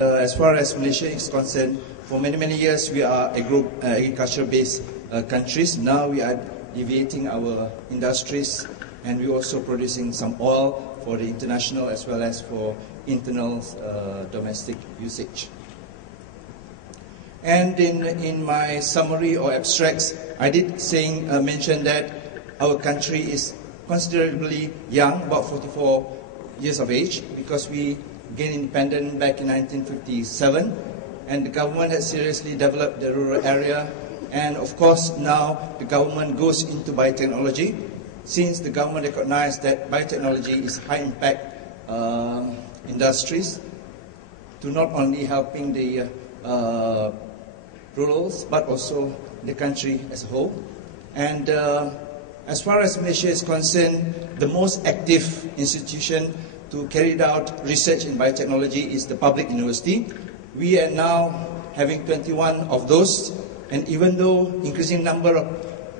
As far as Malaysia is concerned, for many years we are agriculture-based countries. Now we are deviating our industries, and we're also producing some oil for the international as well as for internal domestic usage. And in my summary or abstracts, I did mention that our country is considerably young, about 44 years of age, because we gained independence back in 1957, and the government has seriously developed the rural area. And of course, now the government goes into biotechnology, since the government recognized that biotechnology is high-impact industries to not only helping the rurals, but also the country as a whole. And as far as Malaysia is concerned, the most active institution to carry out research in biotechnology is the public university. We are now having 21 of those, and even though increasing number of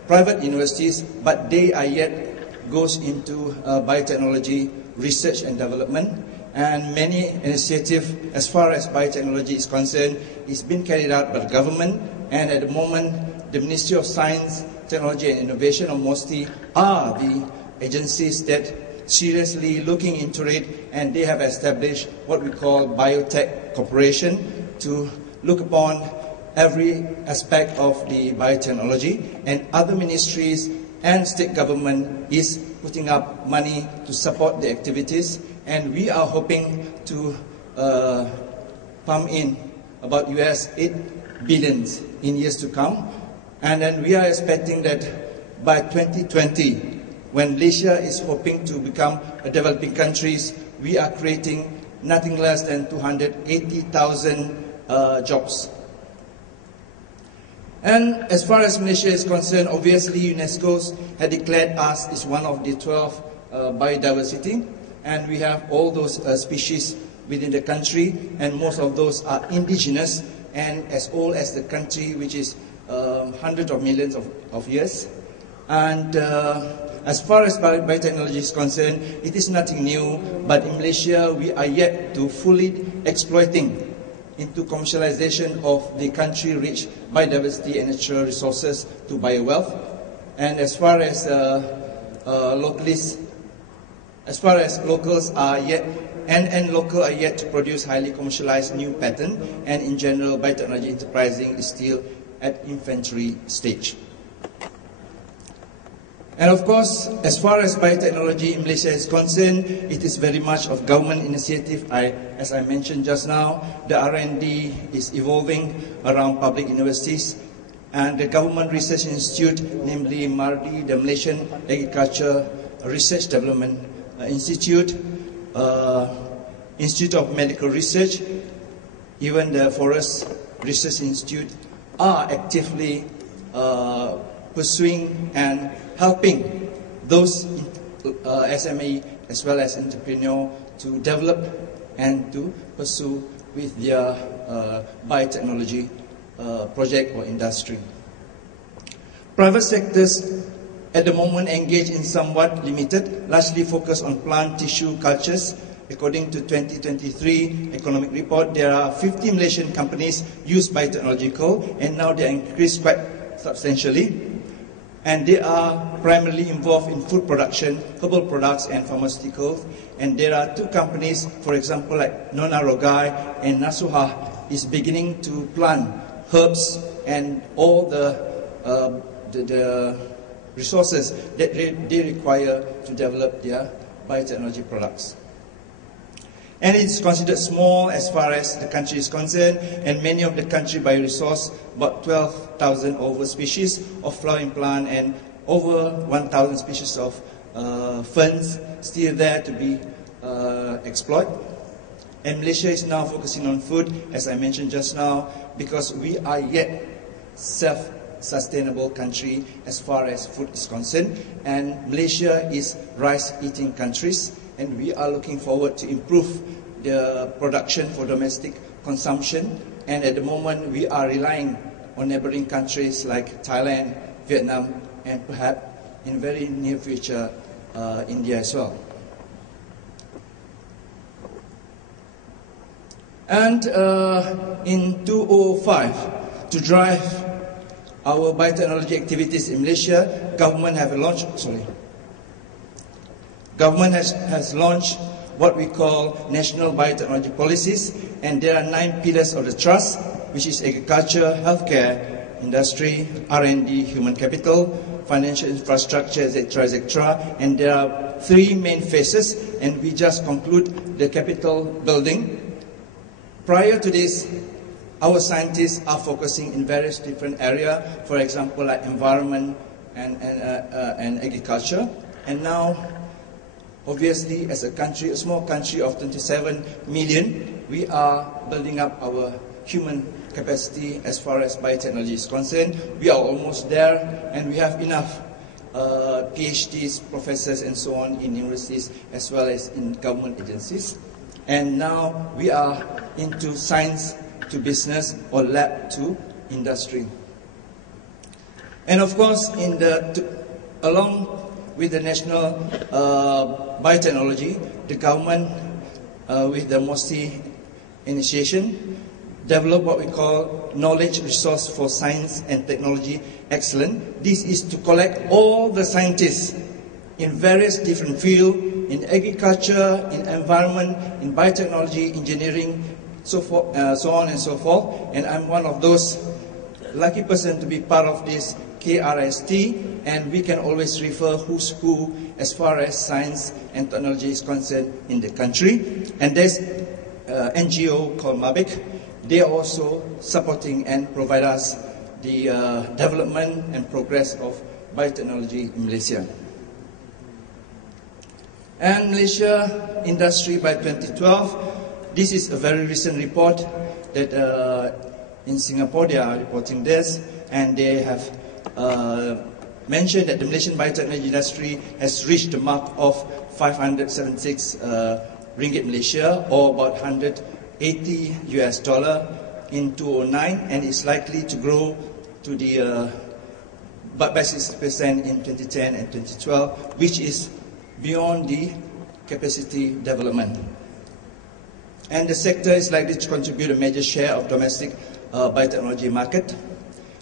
private universities, but they are yet goes into biotechnology research and development. And many initiatives as far as biotechnology is concerned is being carried out by the government, and at the moment the Ministry of Science, Technology and Innovation, or MOSTI, are the agencies that seriously looking into it, and they have established what we call Biotech Corporation to look upon every aspect of the biotechnology, and other ministries and state government is putting up money to support the activities, and we are hoping to pump in about $8 billion in years to come. And then we are expecting that by 2020, when Malaysia is hoping to become a developing country, we are creating nothing less than 280,000 jobs. And as far as Malaysia is concerned, obviously UNESCO had declared us as one of the 12 biodiversity, and we have all those species within the country, and most of those are indigenous and as old as the country, which is hundreds of millions of years. And as far as biotechnology is concerned, it is nothing new, but in Malaysia we are yet to fully exploiting into commercialization of the country-rich biodiversity and natural resources to biowealth. And as far as locals are yet local are yet to produce highly commercialized new pattern, and in general biotechnology enterprising is still at infancy stage. And of course, as far as biotechnology in Malaysia is concerned, it is very much of government initiative. As I mentioned just now, the R&D is evolving around public universities, and the Government Research Institute, namely MARDI, the Malaysian Agriculture Research Development Institute, Institute of Medical Research, even the Forest Research Institute are actively pursuing and helping those SME as well as entrepreneurs to develop and to pursue with their biotechnology project or industry. Private sectors at the moment engage in somewhat limited, largely focused on plant tissue cultures. According to 2023 economic report, there are 50 Malaysian companies use biotechnological, and now they are increased quite substantially. And they are primarily involved in food production, herbal products and pharmaceuticals. And there are two companies, for example, like Nona Rogai and Nasuha, is beginning to plant herbs and all the resources that they require to develop their biotechnology products. And it's considered small as far as the country is concerned, and many of the country bioresource, about 12,000 over species of flowering plant and over 1,000 species of ferns still there to be exploited. And Malaysia is now focusing on food, as I mentioned just now, because we are yet self-sustainable country as far as food is concerned, and Malaysia is rice-eating countries, and we are looking forward to improve the production for domestic consumption. And at the moment we are relying on neighboring countries like Thailand, Vietnam, and perhaps in very near future India as well. And in 2005, to drive our biotechnology activities in Malaysia, government has launched what we call national biotechnology policies, and there are 9 pillars of the trust, which is agriculture, healthcare, industry, R&D, human capital, financial infrastructure, etc., etc. And there are 3 main phases, and we just conclude the capital building. Prior to this, our scientists are focusing in various different areas, for example, like environment and agriculture. And now, obviously, as a country, a small country of 27 million, we are building up our human capacity as far as biotechnology is concerned. We are almost there, and we have enough PhDs, professors, and so on in universities as well as in government agencies. And now we are into science to business or lab to industry. And of course, along with the national biotechnology, the government, with the MOSI initiation, developed what we call knowledge resource for science and technology excellence. This is to collect all the scientists in various different fields, in agriculture, in environment, in biotechnology, engineering, so on and so forth. And I'm one of those lucky person to be part of this KRST, and we can always refer who's who as far as science and technology is concerned in the country. And there's NGO called MABIC. They are also supporting and provide us the development and progress of biotechnology in Malaysia. And Malaysia industry by 2012, this is a very recent report that in Singapore they are reporting this, and they have mentioned that the Malaysian biotechnology industry has reached the mark of 576 ringgit Malaysia, or about $180 in 2009, and is likely to grow to the by 60% in 2010 and 2012, which is beyond the capacity development. And the sector is likely to contribute a major share of domestic biotechnology market.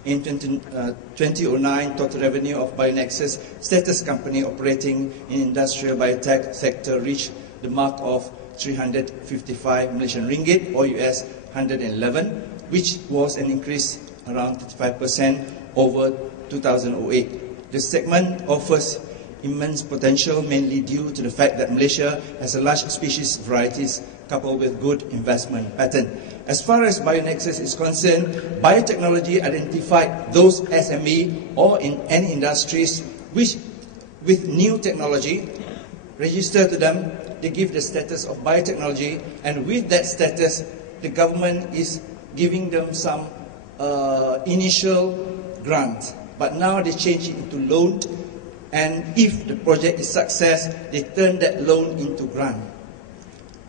In 2009, total revenue of BioNexus status company operating in industrial biotech sector reached the mark of 355 Malaysian ringgit, or US 111, which was an increase around 35% over 2008. The segment offers immense potential, mainly due to the fact that Malaysia has a large species varieties coupled with good investment pattern. As far as BioNexus is concerned, biotechnology identified those SME or in any industries which, with new technology, register to them, they give the status of biotechnology, and with that status, the government is giving them some initial grant. But now they change it into loan, and if the project is success, they turn that loan into grant.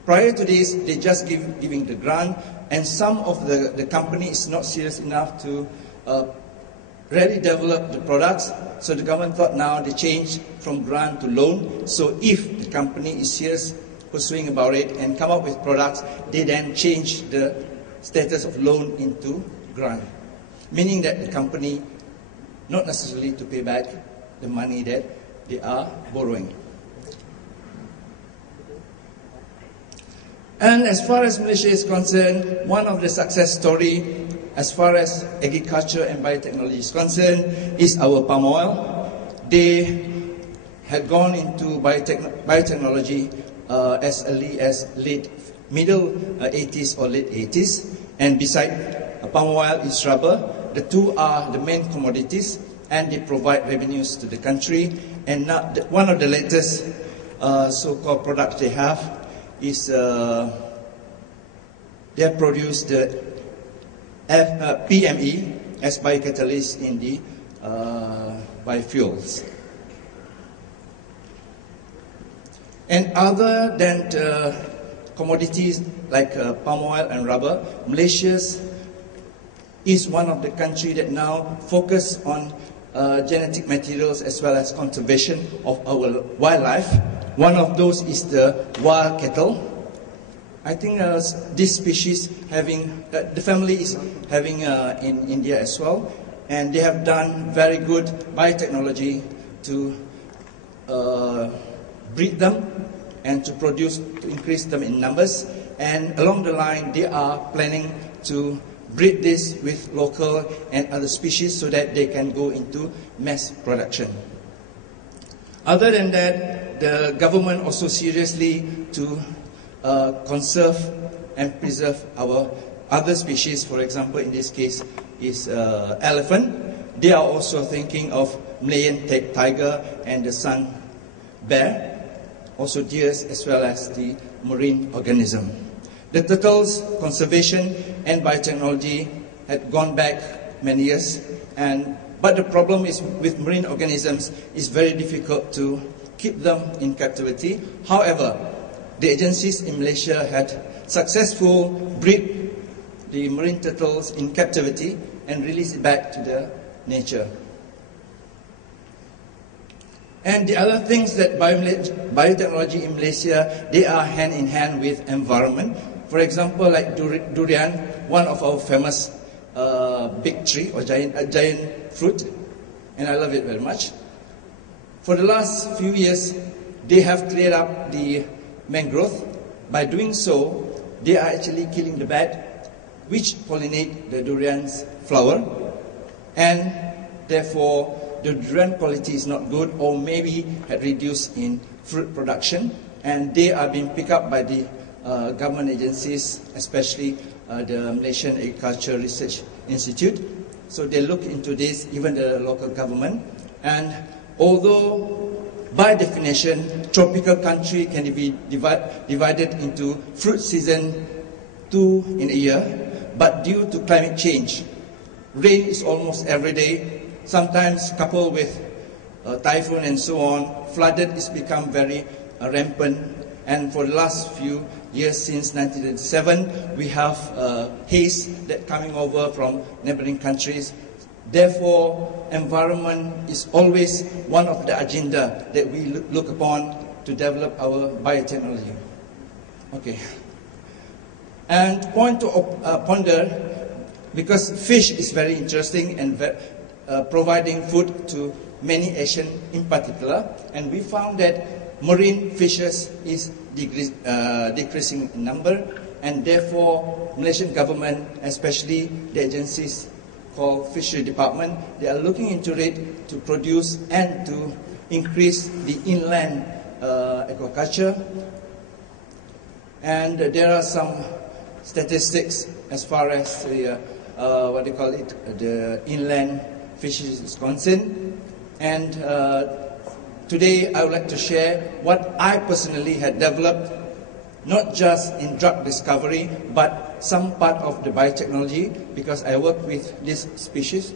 Prior to this, they just giving the grant, and some of the company is not serious enough to really develop the products. So the government thought now they change from grant to loan. So if the company is serious pursuing about it and come up with products, they then change the status of loan into grant, meaning that the company not necessarily to pay back the money that they are borrowing. And as far as Malaysia is concerned, one of the success story as far as agriculture and biotechnology is concerned is our palm oil. They had gone into biotechnology as early as middle 80s or late 80s. And beside palm oil is rubber. The two are the main commodities, and they provide revenues to the country. And now one of the latest so-called products they have is they have produced the PME as biocatalyst in the biofuels. And other than commodities like palm oil and rubber, Malaysia is one of the countries that now focus on genetic materials as well as conservation of our wildlife. One of those is the wild cattle. I think this species having, the family is having in India as well, and they have done very good biotechnology to breed them and to increase them in numbers. And along the line, they are planning to breed this with local and other species so that they can go into mass production. Other than that, the government also seriously to conserve and preserve our other species. For example, in this case is elephant. They are also thinking of Malayan tiger and the sun bear, also deers, as well as the marine organism. The turtles conservation and biotechnology had gone back many years, but the problem is with marine organisms is very difficult to keep them in captivity. However, the agencies in Malaysia had successfully breed the marine turtles in captivity and release it back to the nature. And the other things that biotechnology in Malaysia, they are hand in hand with environment. For example, like durian, one of our famous big tree or giant fruit, and I love it very much. For the last few years, they have cleared up the mangrove. By doing so, they are actually killing the bat, which pollinate the durian's flower, and therefore the durian quality is not good, or maybe had reduced in fruit production, and they are being picked up by the government agencies, especially the Malaysian Agriculture Research Institute. So they look into this, even the local government. And although by definition, tropical country can be divided into fruit season 2 in a year, but due to climate change, rain is almost every day. Sometimes coupled with typhoon and so on, flooded is become very rampant. And for the last few years, since 1987, we have haze that coming over from neighboring countries. Therefore, environment is always one of the agenda that we look upon to develop our biotechnology. Okay. And point to ponder, because fish is very interesting and providing food to many Asian in particular, and we found that marine fishes is decreasing in number, and therefore Malaysian government, especially the agencies called Fishery Department, they are looking into it to produce and to increase the inland aquaculture. And there are some statistics as far as the what they call it, the inland fishes is concerned. And today I would like to share what I personally had developed, not just in drug discovery, but some part of the biotechnology, because I work with this species.